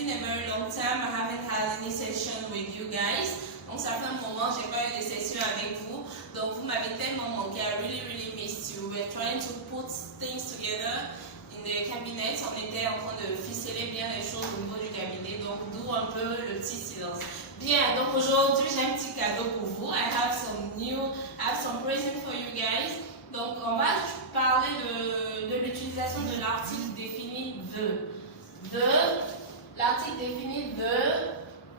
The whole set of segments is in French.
been a very long time. I haven't had any session with you guys. Donc ça fait un moment, j'ai pas eu de session avec vous. Donc vous m'avez tellement manqué. I really missed you. We're trying to put things together in the cabinet. On était en train de ficeler bien les choses au niveau du cabinet. Donc d'où un peu le petit silence. Bien, donc aujourd'hui j'ai un petit cadeau pour vous. I have some present for you guys. Donc on va parler de l'utilisation de l'article défini the. L'article défini the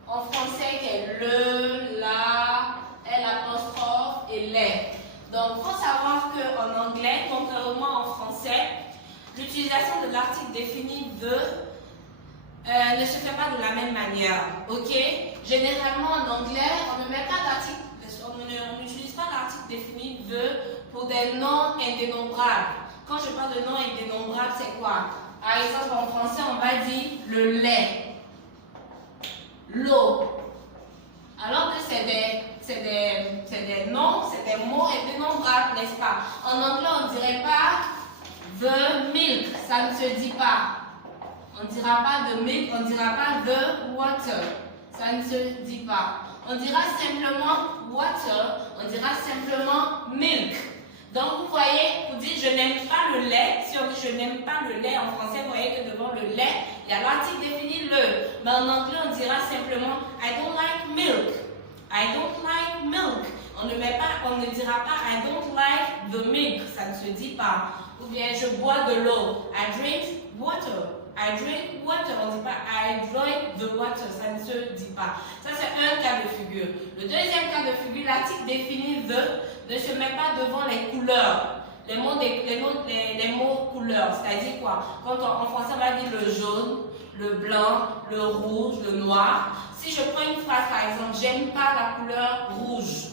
en français qui est le, la, l'apostrophe et les. Donc il faut savoir qu'en anglais, contrairement en français, l'utilisation de l'article défini the ne se fait pas de la même manière. Ok? Généralement en anglais, on ne met pas d'article, on n'utilise pas l'article défini the pour des noms indénombrables. Quand je parle de noms indénombrables, c'est quoi? Par exemple, en français, on va dire le lait, l'eau. Alors que c'est des noms, c'est des mots indénombrables, n'est-ce pas? En anglais, on ne dirait pas the milk, ça ne se dit pas. On ne dira pas the milk, on ne dira pas the water, ça ne se dit pas. On dira simplement water, on dira simplement milk. Donc vous voyez, vous dites je n'aime pas le lait. Si on dit je n'aime pas le lait en français, vous voyez que devant le lait, il y a l'article défini le. Mais en anglais, on dira simplement I don't like milk. I don't like milk. On ne dira pas I don't like the milk. Ça ne se dit pas. Ou bien je bois de l'eau. I drink water. I drink water. On ne dit pas I drink the water. Ça ne se dit pas. Ça, c'est un cas de figure. Le deuxième cas de figure, l'article défini the ne se met pas devant les couleurs. Les mots couleurs. C'est-à-dire quoi? Quand en français, on va dire le jaune, le blanc, le rouge, le noir. Si je prends une phrase, par exemple, j'aime pas la couleur rouge.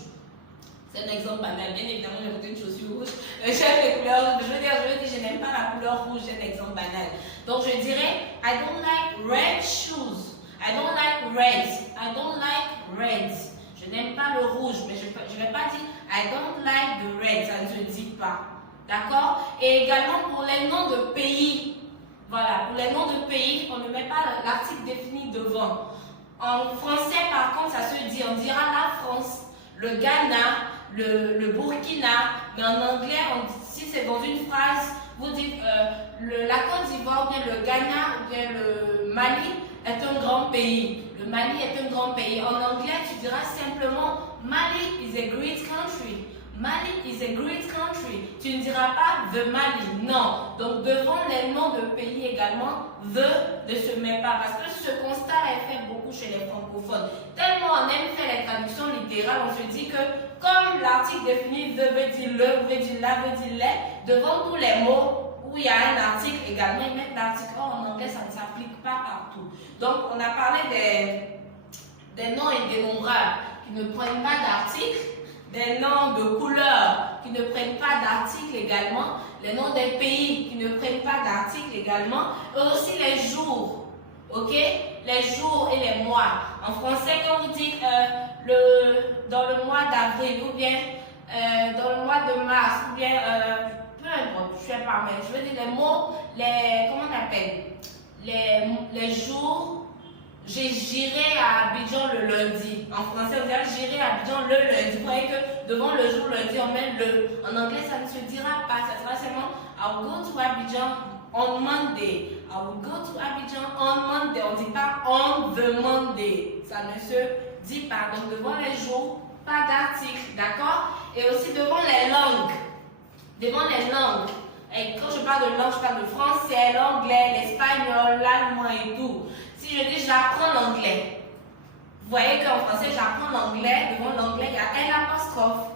C'est un exemple banal. Bien évidemment, j'ai porté une chaussure rouge. J'aime les couleurs. Je veux dire, je n'aime pas la couleur rouge. C'est un exemple banal. Donc, je dirais, I don't like red shoes. I don't like reds. I don't like reds. Je n'aime pas le rouge, mais je ne vais pas dire I don't like the red. Ça ne se dit pas. D'accord? Et également pour les noms de pays. Voilà, pour les noms de pays, on ne met pas l'article défini devant. En français, par contre, ça se dit, on dira la France, le Ghana, le Burkina, mais en anglais, si c'est dans une phrase, vous dites la Côte d'Ivoire, ou bien le Ghana, ou bien le Mali est un grand pays. Le Mali est un grand pays. En anglais, tu diras simplement Mali is a great country. Mali is a great country. Tu ne diras pas the Mali, non. Donc devant les noms de pays également, the ne se met pas. Parce que ce constat est fait beaucoup chez les francophones. Tellement on aime faire les traductions littérales, on se dit que comme l'article défini the veut dire le, veut dire la, veut dire les, devant tous les mots où il y a un article également, ils mettent l'article. Or en anglais, ça ne s'applique pas partout. Donc on a parlé des noms indénombrables qui ne prennent pas d'article. Des noms de couleurs qui ne prennent pas d'article également, les noms des pays qui ne prennent pas d'article également, et aussi les jours, ok? Les jours et les mois. En français, quand vous dites dans le mois d'avril ou bien dans le mois de mars ou bien peu importe, je sais pas, mais je veux dire les mots, comment on appelle? Les jours. J'irai à Abidjan le lundi. En français, on dit j'irai à Abidjan le lundi. Vous voyez que devant le jour lundi, on met le. En anglais, ça ne se dira pas. Ça sera seulement I'll go to Abidjan on Monday. I will go to Abidjan on Monday. On ne dit pas on the Monday. Ça ne se dit pas. Donc devant les jours, pas d'article. D'accord? Et aussi devant les langues. Devant les langues. Et quand je parle de langue, je parle de français, l'anglais, l'espagnol, l'allemand et tout. Si je dis j'apprends l'anglais, vous voyez qu'en français j'apprends l'anglais, devant l'anglais il y a l'apostrophe.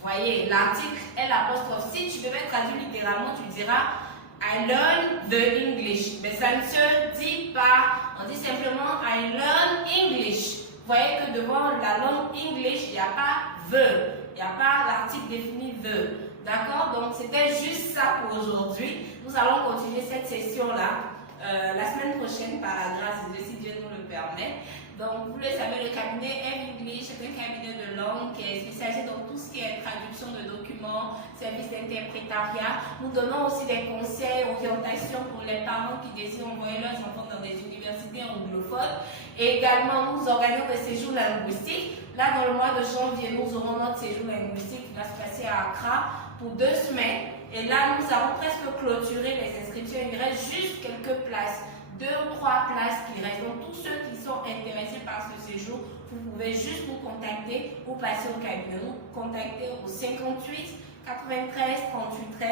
Vous voyez, l'article l'apostrophe. Si tu devais traduire littéralement, tu diras I learn the English. Mais ça ne se dit pas. On dit simplement I learn English. Vous voyez que devant la langue English, il n'y a pas the. Il n'y a pas l'article défini the. D'accord? Donc c'était juste ça pour aujourd'hui. Nous allons continuer cette session-là la semaine prochaine par la grâce de Dieu, si Dieu nous le permet. Donc, vous le savez, le cabinet English est un cabinet de langue qui est spécialisé dans tout ce qui est traduction de documents, service d'interprétariat. Nous donnons aussi des conseils, orientations pour les parents qui désirent envoyer leurs enfants dans des universités anglophones. Et également, nous organisons des séjours linguistiques. Là, dans le mois de janvier, nous aurons notre séjour linguistique qui va se passer à Accra pour 2 semaines. Et là, nous avons presque clôturé les inscriptions. Il reste juste quelques places. 2 ou 3 places qui restent. Donc, tous ceux qui sont intéressés par ce séjour, vous pouvez juste nous contacter ou passer au cabinet. Nous contacter au 58 93 38 13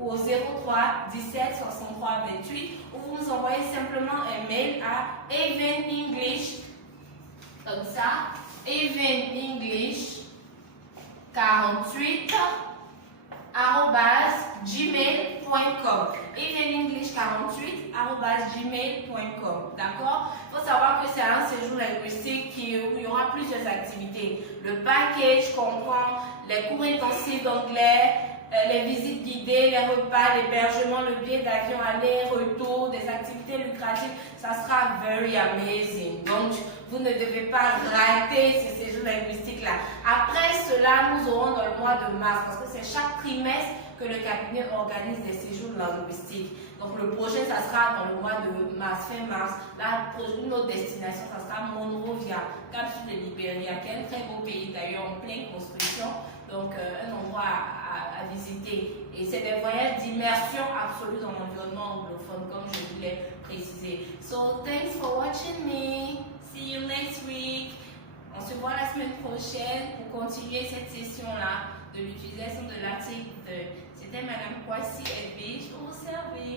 ou au 03 17 63 28 ou vous nous envoyez simplement un mail à Even English, comme ça, Even English 48 gmail.com. evenenglish48@gmail.com. D'accord? Il faut savoir que c'est un séjour linguistique où il y aura plusieurs activités. Le package comprend les cours intensifs d'anglais, les visites guidées, les repas, l'hébergement, le billet d'avion aller-retour, des activités lucratives. Ça sera very amazing. Donc, vous ne devez pas rater ce séjour linguistique-là. Après cela, nous aurons dans le mois de mars, parce que c'est chaque trimestre que le cabinet organise des séjours linguistiques. Donc, le prochain, ça sera dans le mois de mars, fin mars. Là, pour une autre destination, ça sera Monrovia, Cap-Sud de Libéria, qui est un très beau pays d'ailleurs en pleine construction. Donc, un endroit à visiter. Et c'est des voyages d'immersion absolue dans l'environnement anglophone, comme je vous l'ai précisé. So, thanks for watching me. See you next week. On se voit la semaine prochaine pour continuer cette session-là de l'utilisation de l'article 2. C'était Madame Kwasi Edwige pour vous servir.